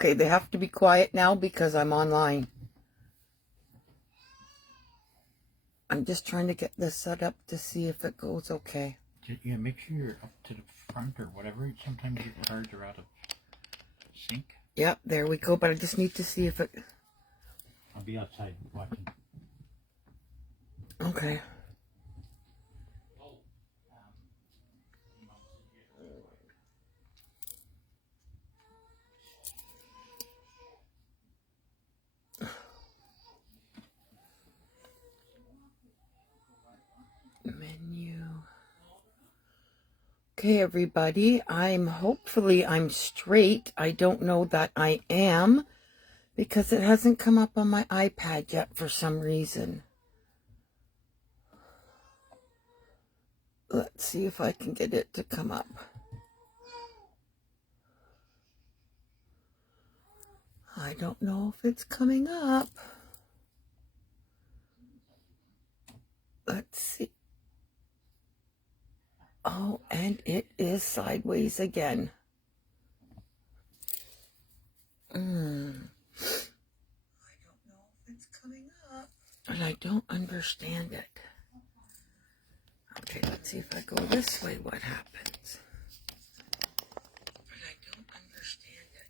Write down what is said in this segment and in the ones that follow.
Okay, they have to be quiet now because I'm online. I'm just trying to get this set up to see if it goes okay. Yeah, make sure you're up to the front or whatever. Sometimes your cards are out of sync. Yep, there we go. But I just need to see if it... I'll be outside watching. Okay. Menu. Okay, everybody. Hopefully I'm straight. I don't know that I am because it hasn't come up on my iPad yet for some reason. Let's see if I can get it to come up. I don't know if it's coming up. Let's see. Oh, and it is sideways again. I don't know if it's coming up. And I don't understand it. Okay, let's see if I go this way, what happens. But I don't understand it.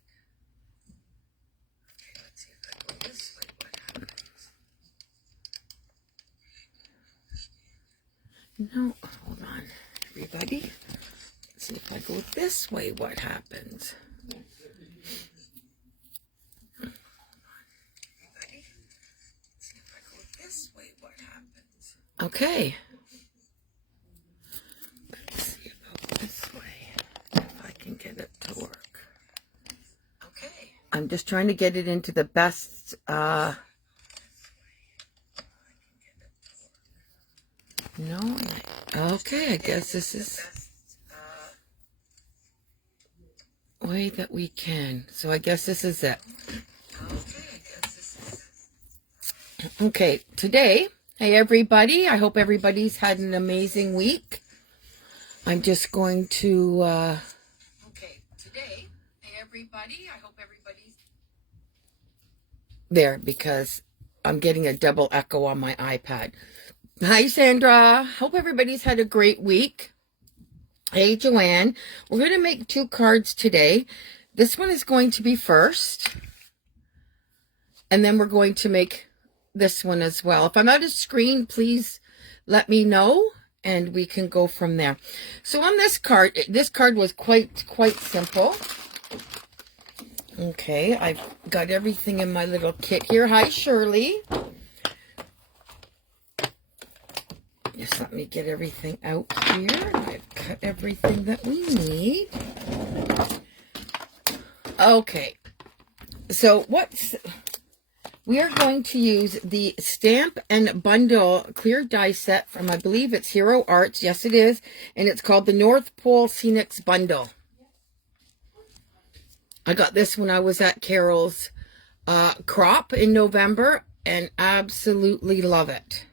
Okay, let's see if I go this way, what happens. No, hold on, everybody. Let's see if I go this way, what happens. Hold on, everybody. Let's see if I go this way, what happens. Okay. Let's see about this way, if I can get it to work. Okay. I'm just trying to get it into the best, no, okay, I guess this is way that we can. So I guess this is it. Okay, today, hey everybody, I hope everybody's had an amazing week. I'm just going to, okay, today, hey everybody, I hope everybody's there because I'm getting a double echo on my iPad. Hi, Sandra. Hope everybody's had a great week. Hey, Joanne. We're going to make 2 cards today. This one is going to be first. And then we're going to make this one as well. If I'm out of screen, please let me know. And we can go from there. So on this card was quite simple. Okay, I've got everything in my little kit here. Hi, Shirley. Just let me get everything out here. I've cut everything that we need. Okay. So we are going to use the Stamp and Bundle clear die set from, I believe it's Hero Arts. Yes, it is. And it's called the North Pole Scenics Bundle. I got this when I was at Carol's crop in November and absolutely love it.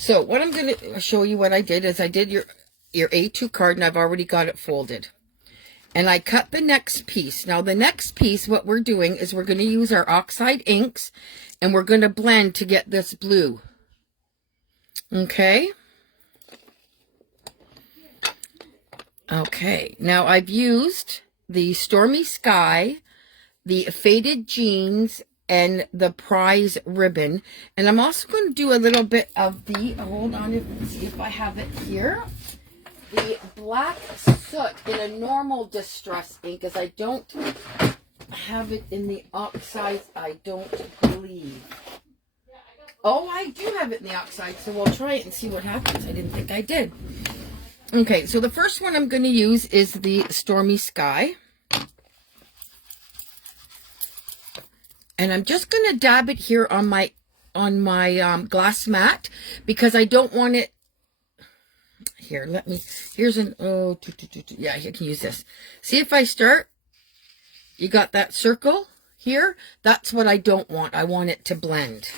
So what I'm going to show you what I did is I did your A2 card and I've already got it folded. And I cut the next piece. Now the next piece, what we're doing is we're going to use our oxide inks and we're going to blend to get this blue. Okay. Okay. Now I've used the Stormy Sky, the Faded Jeans, and the Prize ribbon. And I'm also going to do a little bit of the, hold on, see if I have it here. The Black Soot in a normal distress ink, as I don't have it in the oxide, I don't believe. Oh, I do have it in the oxide, so we'll try it and see what happens. I didn't think I did. Okay, so the first one I'm going to use is the Stormy Sky. And I'm just going to dab it here on my glass mat because I don't want it. Here, here's an, yeah, I can use this. See if I start, you got that circle here? That's what I don't want. I want it to blend.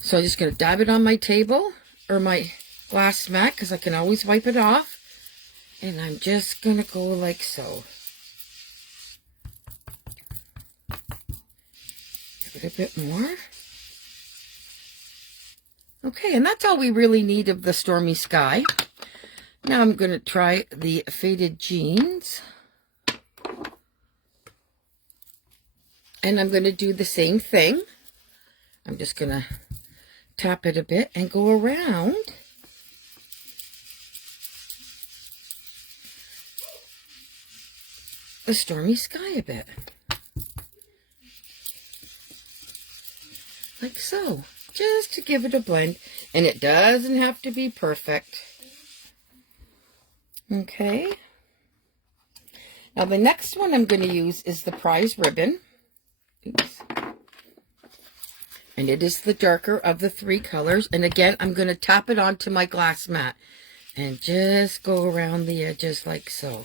So I'm just going to dab it on my table or my glass mat because I can always wipe it off. And I'm just going to go like so. bit more. Okay, and that's all we really need of the stormy sky. Now I'm going to try the faded jeans. And I'm going to do the same thing. I'm just going to tap it a bit and go around. The stormy sky a bit. Like so. Just to give it a blend. And it doesn't have to be perfect. Okay. Now the next one I'm going to use is the prize ribbon. Oops. And it is the darker of the three colors. And again, I'm going to tap it onto my glass mat. And just go around the edges like so.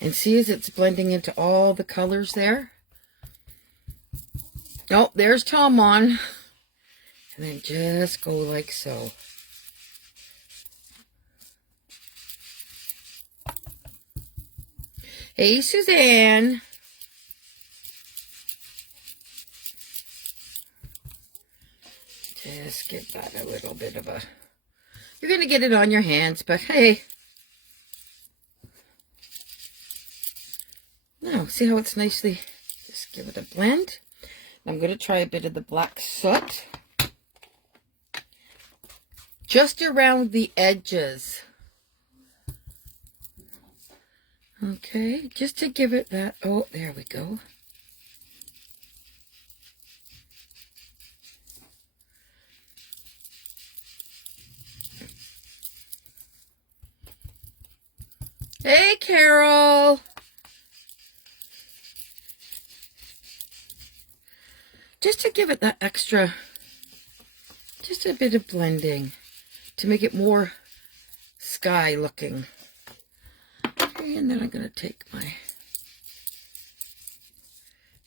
And see as it's blending into all the colors there? Oh, there's Tom on. And then just go like so. Hey, Suzanne. Just give that a little bit of a... You're going to get it on your hands, but hey. Now, see how it's nicely... Just give it a blend. I'm going to try a bit of the black soot. Just around the edges. Okay, just to give it that... Oh, there we go. Hey, Carol! Just to give it that extra, just a bit of blending to make it more sky looking. Okay, and then I'm going to take my,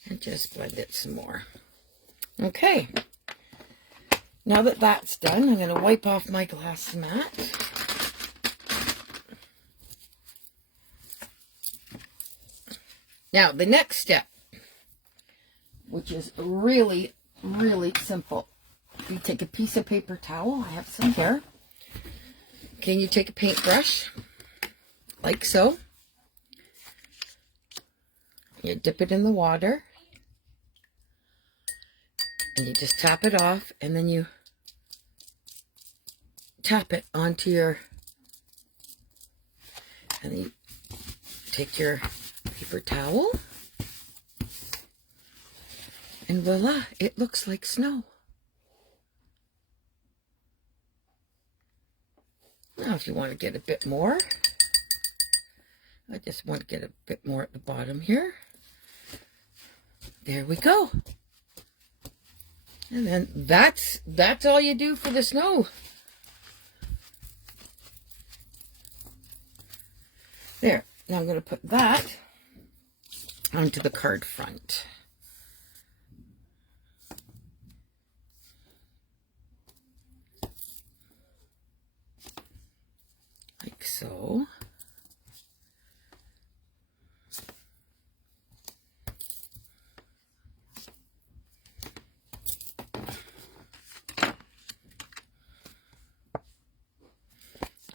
and just blend it some more. Okay, now that that's done, I'm going to wipe off my glass mat. Now, the next step, which is really, really simple. You take a piece of paper towel. I have some here. Okay, you take a paintbrush, like so. You dip it in the water. And you just tap it off, and then you tap it onto your... And then you take your paper towel. And voila, it looks like snow. Now if you want to get a bit more, I just want to get a bit more at the bottom here. There we go. And then that's all you do for the snow. There. Now I'm going to put that onto the card front. Like so.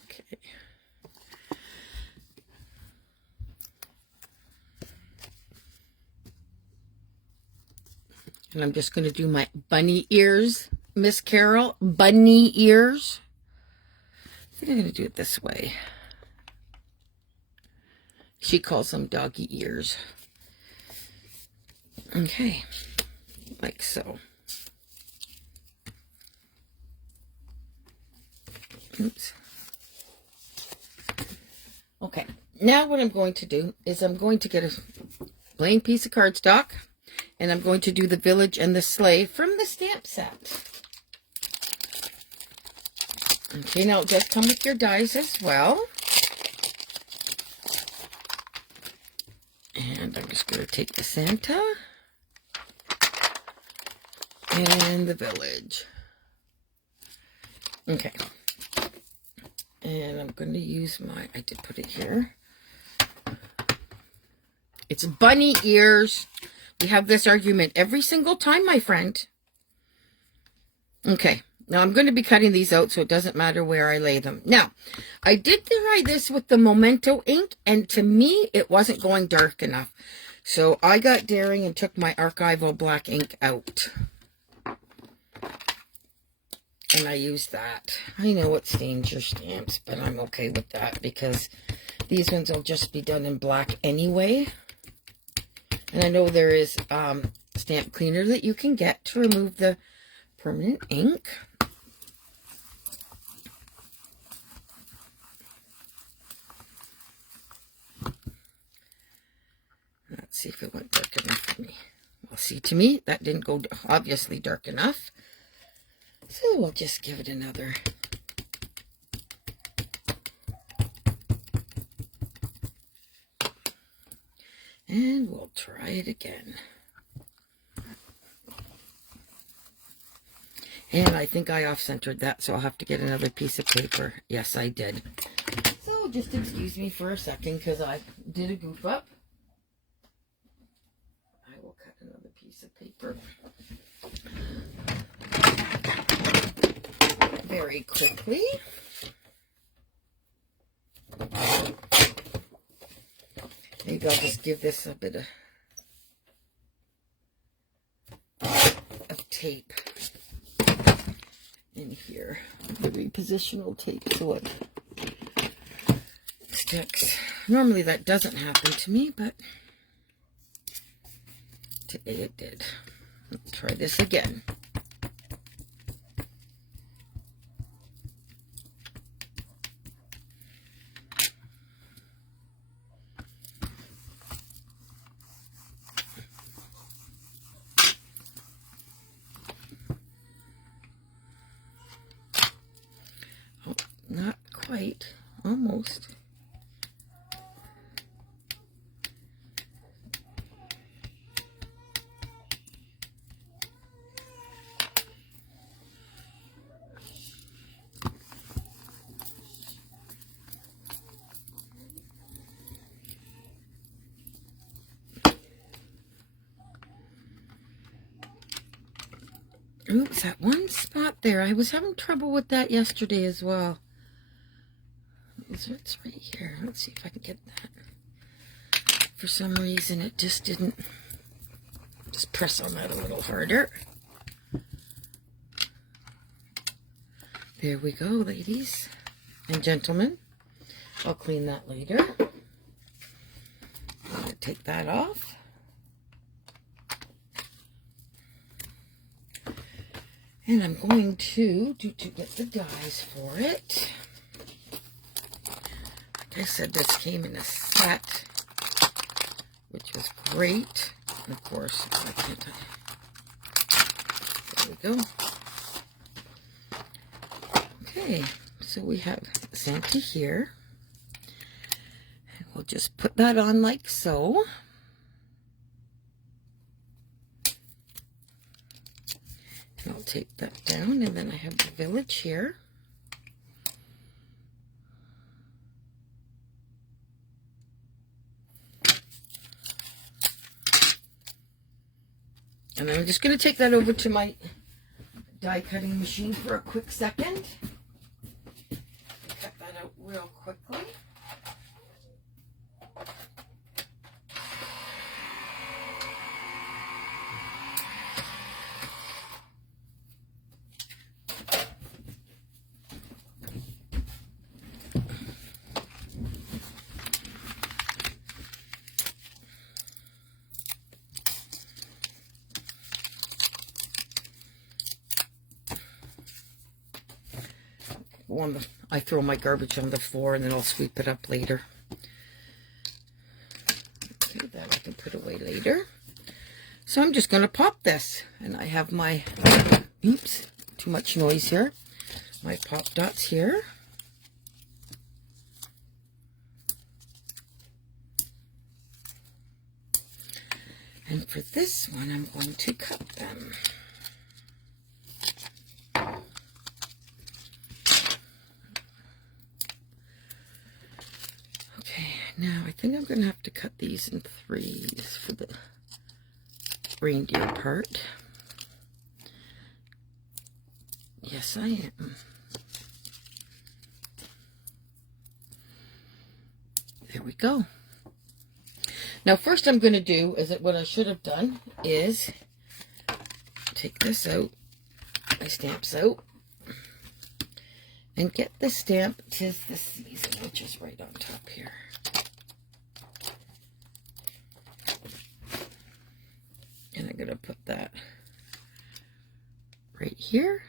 Okay. And I'm just going to do my bunny ears, Miss Carol. Bunny ears. I think I'm going to do it this way. She calls them doggy ears. Okay, like so. Oops. Okay, now what I'm going to do is I'm going to get a plain piece of cardstock, and I'm going to do the village and the sleigh from the stamp set. Okay, now it does come with your dies as well. And I'm just going to take the Santa and the village. Okay. And I'm going to use my, I did put it here. It's bunny ears. We have this argument every single time, my friend. Okay, now I'm going to be cutting these out so it doesn't matter where I lay them. Now, I did try this with the Memento ink, and to me, it wasn't going dark enough. So I got daring and took my archival black ink out. And I used that. I know it stains your stamps, but I'm okay with that because these ones will just be done in black anyway. And I know there is stamp cleaner that you can get to remove the permanent ink. Let's see if it went dark enough for me. Well, see, to me, that didn't go obviously dark enough. So we'll just give it another. And we'll try it again. And I think I off-centered that, so I'll have to get another piece of paper. Yes, I did. So just excuse me for a second because I did a goof up. I will cut another piece of paper very quickly. Maybe I'll just give this a bit of tape in here. The repositional tape so it sticks. Normally that doesn't happen to me, but today it did. Let's try this again. Not quite, almost. Oops, that one spot there. I was having trouble with that yesterday as well. It's right here. Let's see if I can get that. For some reason, it just didn't. Just press on that a little harder. There we go, ladies and gentlemen. I'll clean that later. I'm going to take that off. And I'm going to get the dies for it. Like I said, this came in a set, which was great. And of course, there we go. Okay, so we have Santa here. And we'll just put that on like so. And I'll take that down, and then I have the village here. And I'm just going to take that over to my die cutting machine for a quick second. Cut that out real quickly. I throw my garbage on the floor and then I'll sweep it up later. Okay, that I can put away later. So I'm just going to pop this. And I have my, oops, too much noise here. My pop dots here. And for this one, I'm going to cut them. Now, I think I'm going to have to cut these in 3s for the reindeer part. Yes, I am. There we go. Now, first I'm going to do is that what I should have done is take this out, my stamps out, and get the stamp. Tis the season, which is right on top here. And I'm going to put that right here.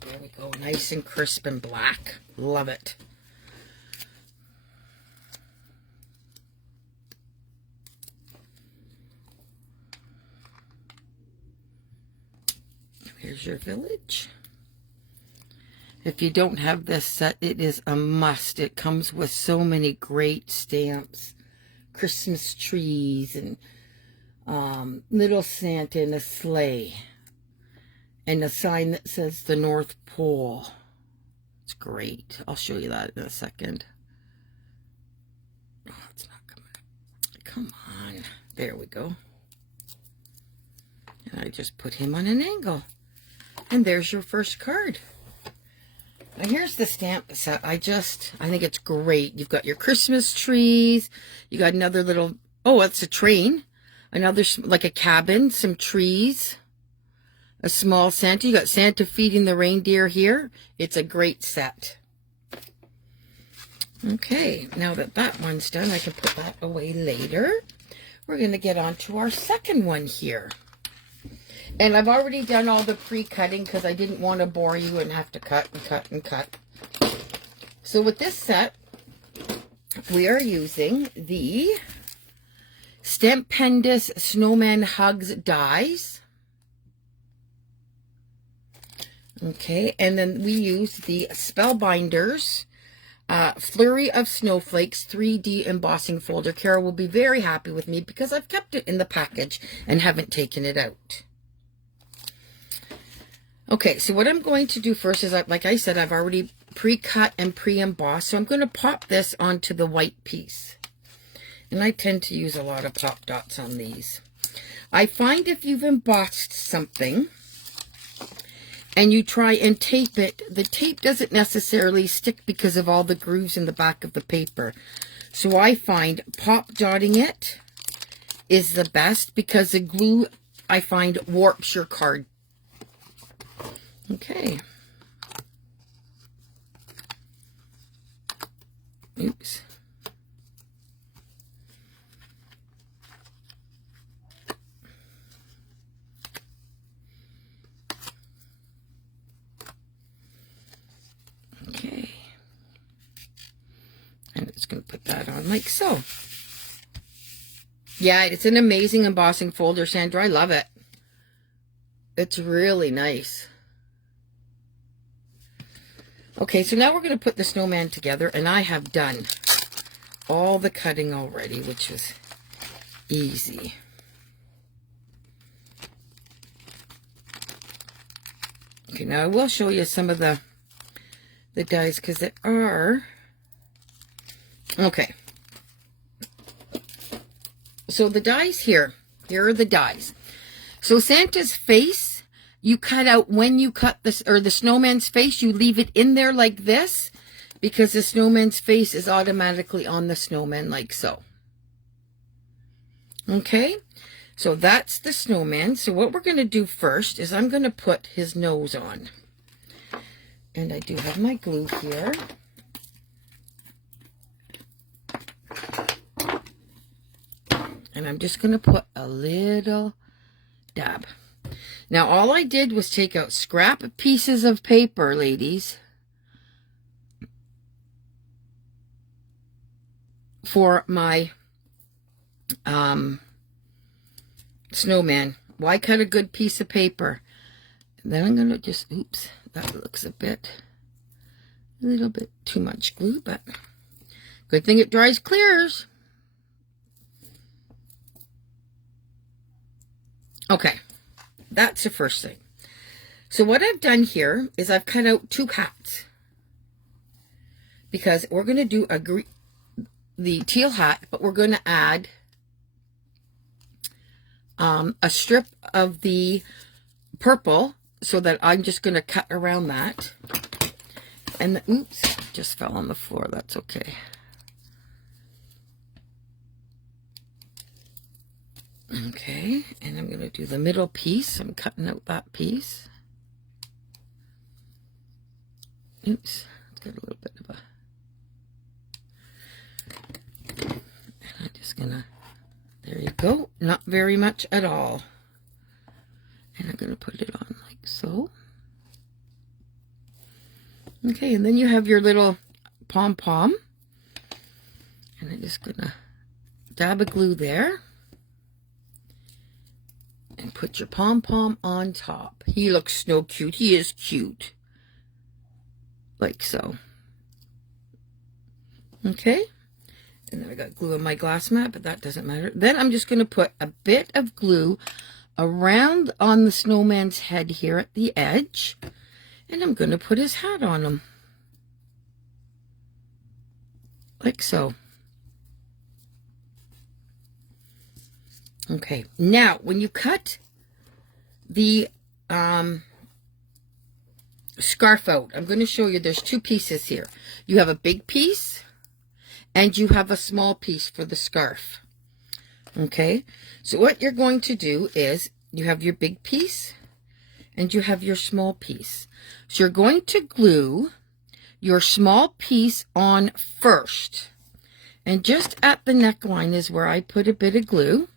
There we go, nice and crisp and black. Love it. Here's your village. If you don't have this set, it is a must. It comes with so many great stamps, Christmas trees, and little Santa in a sleigh. And a sign that says the North Pole. It's great. I'll show you that in a second. Oh, it's not coming. Come on. There we go. And I just put him on an angle. And there's your first card. Now here's the stamp set. I think it's great. You've got your Christmas trees. You got another little, oh, it's a train. Another, like a cabin, some trees. A small Santa. You got Santa feeding the reindeer here. It's a great set. Okay, now that that one's done, I can put that away later. We're going to get on to our second one here. And I've already done all the pre-cutting because I didn't want to bore you and have to cut and cut and cut. So with this set, we are using the Stupendous Snowman Hugs dies. Okay, and then we use the Spellbinders Flurry of Snowflakes 3D embossing folder. Kara will be very happy with me because I've kept it in the package and haven't taken it out. Okay, so what I'm going to do first is, like I said, I've already pre-cut and pre-embossed, so I'm going to pop this onto the white piece. And I tend to use a lot of pop dots on these. I find if you've embossed something and you try and tape it, the tape doesn't necessarily stick because of all the grooves in the back of the paper. So I find pop dotting it is the best because the glue, I find, warps your card. Okay. Oops. Okay. And it's going to put that on like so. Yeah, it's an amazing embossing folder, Sandra. I love it. It's really nice. Okay, so now we're going to put the snowman together, and I have done all the cutting already, which is easy. Okay, now I will show you some of the dies because there are... Okay. So the dies here are the dies. So Santa's face, you cut out when you cut this, or the snowman's face, you leave it in there like this because the snowman's face is automatically on the snowman like so. Okay, so that's the snowman. So what we're going to do first is I'm going to put his nose on. And I do have my glue here. And I'm just going to put a little dab. Now, all I did was take out scrap pieces of paper, ladies, for my snowman. Why cut a good piece of paper? And then I'm going to just, oops, that looks a little bit too much glue, but good thing it dries clears. Okay, that's the first thing. So what I've done here is I've cut out 2 hats, because we're going to do the teal hat, but we're going to add a strip of the purple, so that I'm just going to cut around that. And oops, just fell on the floor. That's okay. Okay, and I'm going to do the middle piece. I'm cutting out that piece. Oops, it's got a little bit of a... And I'm just going to... There you go. Not very much at all. And I'm going to put it on like so. Okay, and then you have your little pom-pom. And I'm just going to dab a glue there. And put your pom-pom on top. He looks so cute. He is cute. Like so. Okay. And then I got glue on my glass mat, but that doesn't matter. Then I'm just going to put a bit of glue around on the snowman's head here at the edge. And I'm going to put his hat on him. Like so. Okay, now when you cut the scarf out, I'm going to show you there's 2 pieces here. You have a big piece and you have a small piece for the scarf. Okay, so what you're going to do is you have your big piece and you have your small piece. So you're going to glue your small piece on first. And just at the neckline is where I put a bit of glue.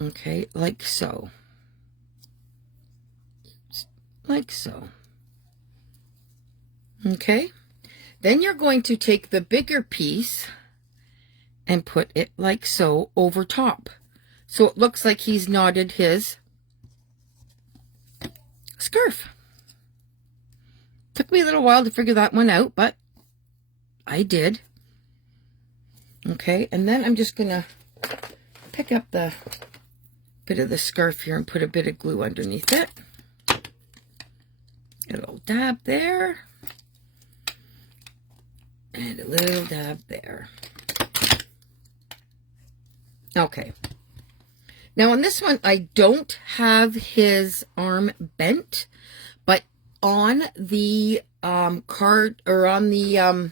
Okay, like so. Like so. Okay. Then you're going to take the bigger piece and put it like so over top. So it looks like he's knotted his scarf. Took me a little while to figure that one out, but I did. Okay, and then I'm just going to pick up the bit of the scarf here and put a bit of glue underneath it. A little dab there. And a little dab there. Okay. Now on this one, I don't have his arm bent, but on the card, or on the,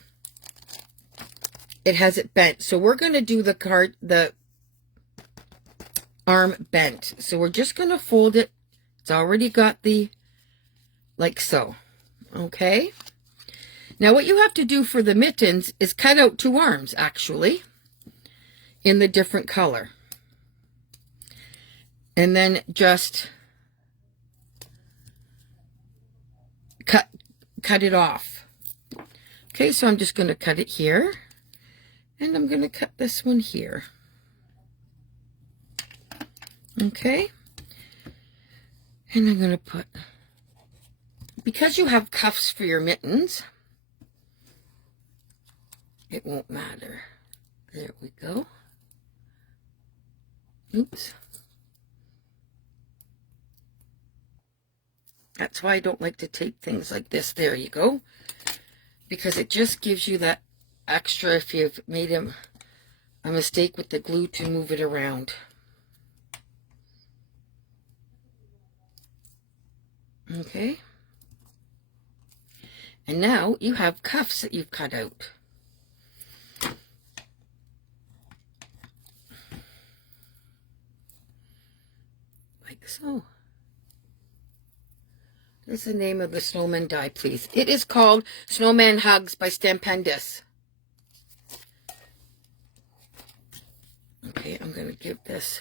it has it bent. So we're going to do the arm bent. So we're just going to fold it. It's already got the, like so. Okay. Now what you have to do for the mittens is cut out 2 arms, actually, in the different color. And then just cut it off. Okay, so I'm just going to cut it here. And I'm going to cut this one here. Okay. And I'm going to put, because you have cuffs for your mittens, it won't matter. There we go. Oops. That's why I don't like to tape things like this. There you go. Because it just gives you that extra if you've made a mistake with the glue to move it around. Okay. And now you have cuffs that you've cut out. Like so. What's the name of the snowman die, please? It is called Snowman Hugs by Stampendous. Okay, I'm going to give this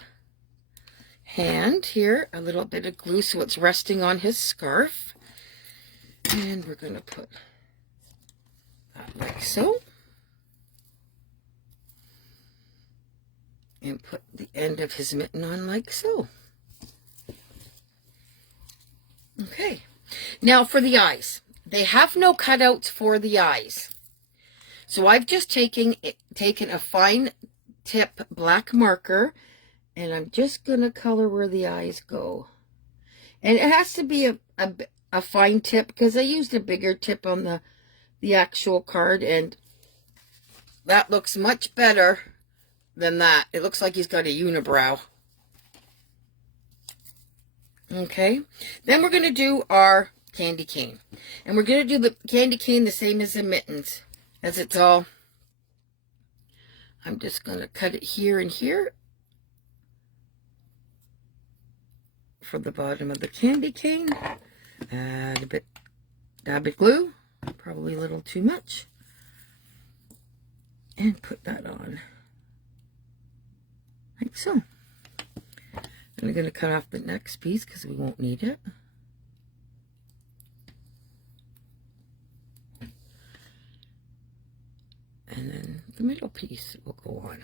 hand here a little bit of glue so it's resting on his scarf. And we're going to put that like so. And put the end of his mitten on like so. Okay. Now for the eyes. They have no cutouts for the eyes. So I've just taken a fine tip black marker, and I'm just going to color where the eyes go. And it has to be a fine tip because I used a bigger tip on the actual card, and that looks much better than that. It looks like he's got a unibrow. Okay, then we're going to do our candy cane. And we're going to do the candy cane the same as the mittens, as it's all. I'm just going to cut it here and here for the bottom of the candy cane. Add a bit, dab of glue, probably a little too much. And put that on, like so. And I'm going to cut off the next piece because we won't need it. And then the middle piece will go on.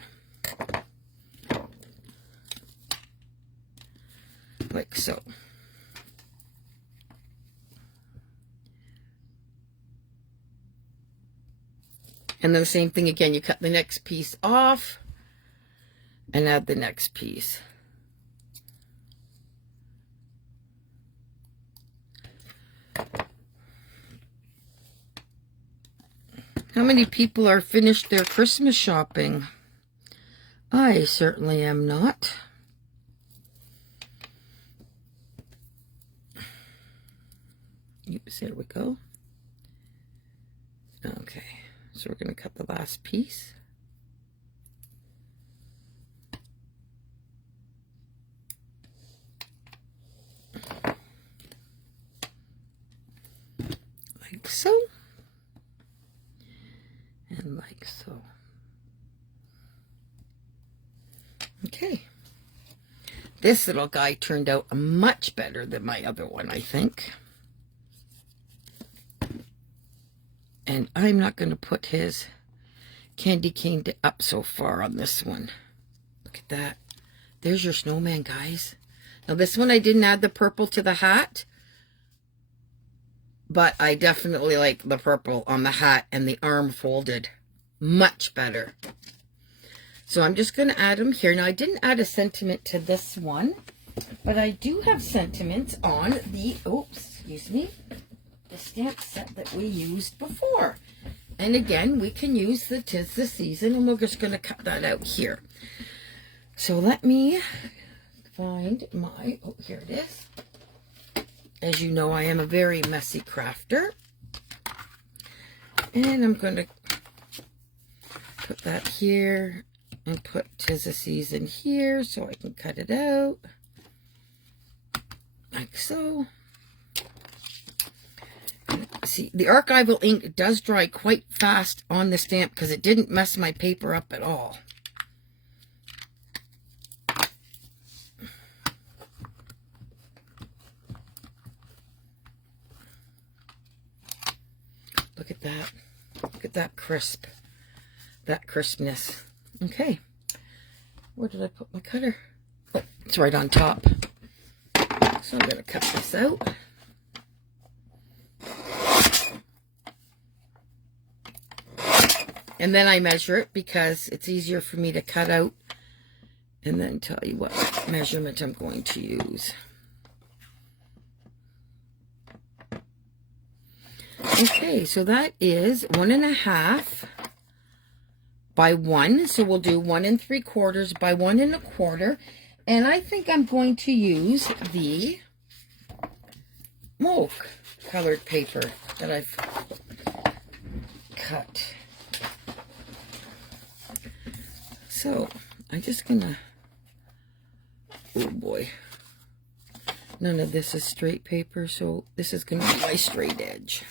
Like so. And then the same thing again, you cut the next piece off and add the next piece. How many people are finished their Christmas shopping? I certainly am not. Oops, there we go. Okay, so we're going to cut the last piece. Like so. And like so. Okay. This little guy turned out much better than my other one, I think. And I'm not going to put his candy cane up so far on this one. Look at that. There's your snowman, guys. Now this one I didn't add the purple to the hat. But I definitely like the purple on the hat and the arm folded. Much better. So I'm just going to add them here. Now I didn't add a sentiment to this one. But I do have sentiments on the, the stamp set that we used before. And again, we can use the 'Tis the Season, and we're just going to cut that out here. So let me find my, here it is. As you know, I am a very messy crafter. And I'm going to put that here and put 'Tis the Season here so I can cut it out. Like so. See, the archival ink does dry quite fast on the stamp because it didn't mess my paper up at all. Look at that. Look at that crisp. That crispness. Okay. Where did I put my cutter? Oh, it's right on top. So I'm going to cut this out. And then I measure it because it's easier for me to cut out and then tell you what measurement I'm going to use. Okay, so that is 1.5 by 1. So we'll do 1 3/4 by 1 1/4. And I think I'm going to use the mauve colored paper that I've cut. So I'm just gonna, oh boy, none of this is straight paper, so this is gonna be my straight edge.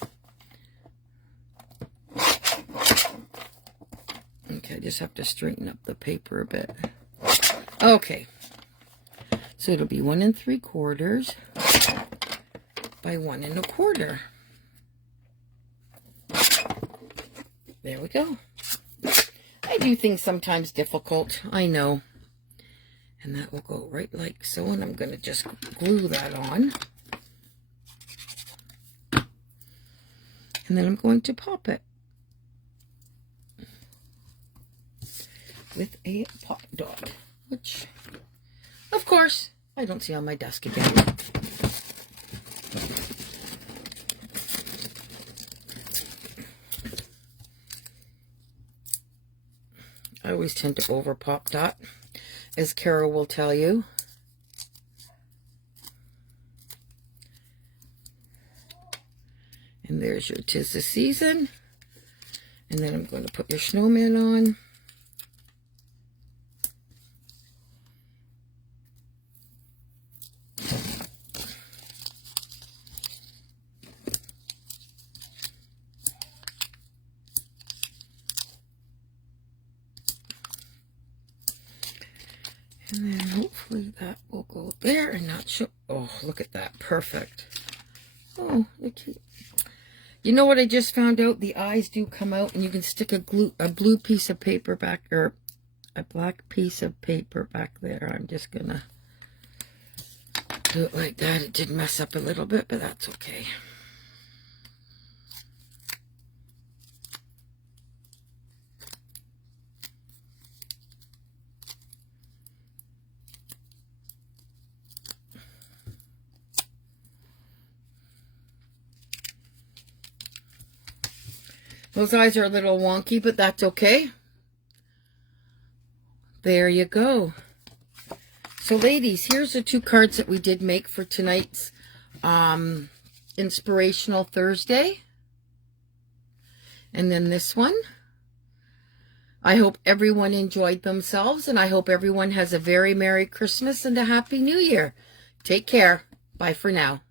Okay, I just have to straighten up the paper a bit. Okay, so it'll be 1 3/4 by 1 1/4. There we go. I do things sometimes difficult, I know. And that will go right like so. And I'm going to just glue that on. And then I'm going to pop it with a pop dot, which, of course, I don't see on my desk again. I always tend to over pop dot, as Carol will tell you. And there's your 'Tis the Season. And then I'm going to put your snowman on. And then hopefully that will go there and not show. Oh, look at that. Perfect. Oh, they're cute. You know what I just found out? The eyes do come out, and you can stick a blue piece of paper back, or a black piece of paper back there. I'm just gonna do it like that. It did mess up a little bit, but that's okay. Those eyes are a little wonky, but that's okay. There you go. So ladies, here's the 2 cards that we did make for tonight's Inspirational Thursday. And then this one. I hope everyone enjoyed themselves, and I hope everyone has a very Merry Christmas and a Happy New Year. Take care. Bye for now.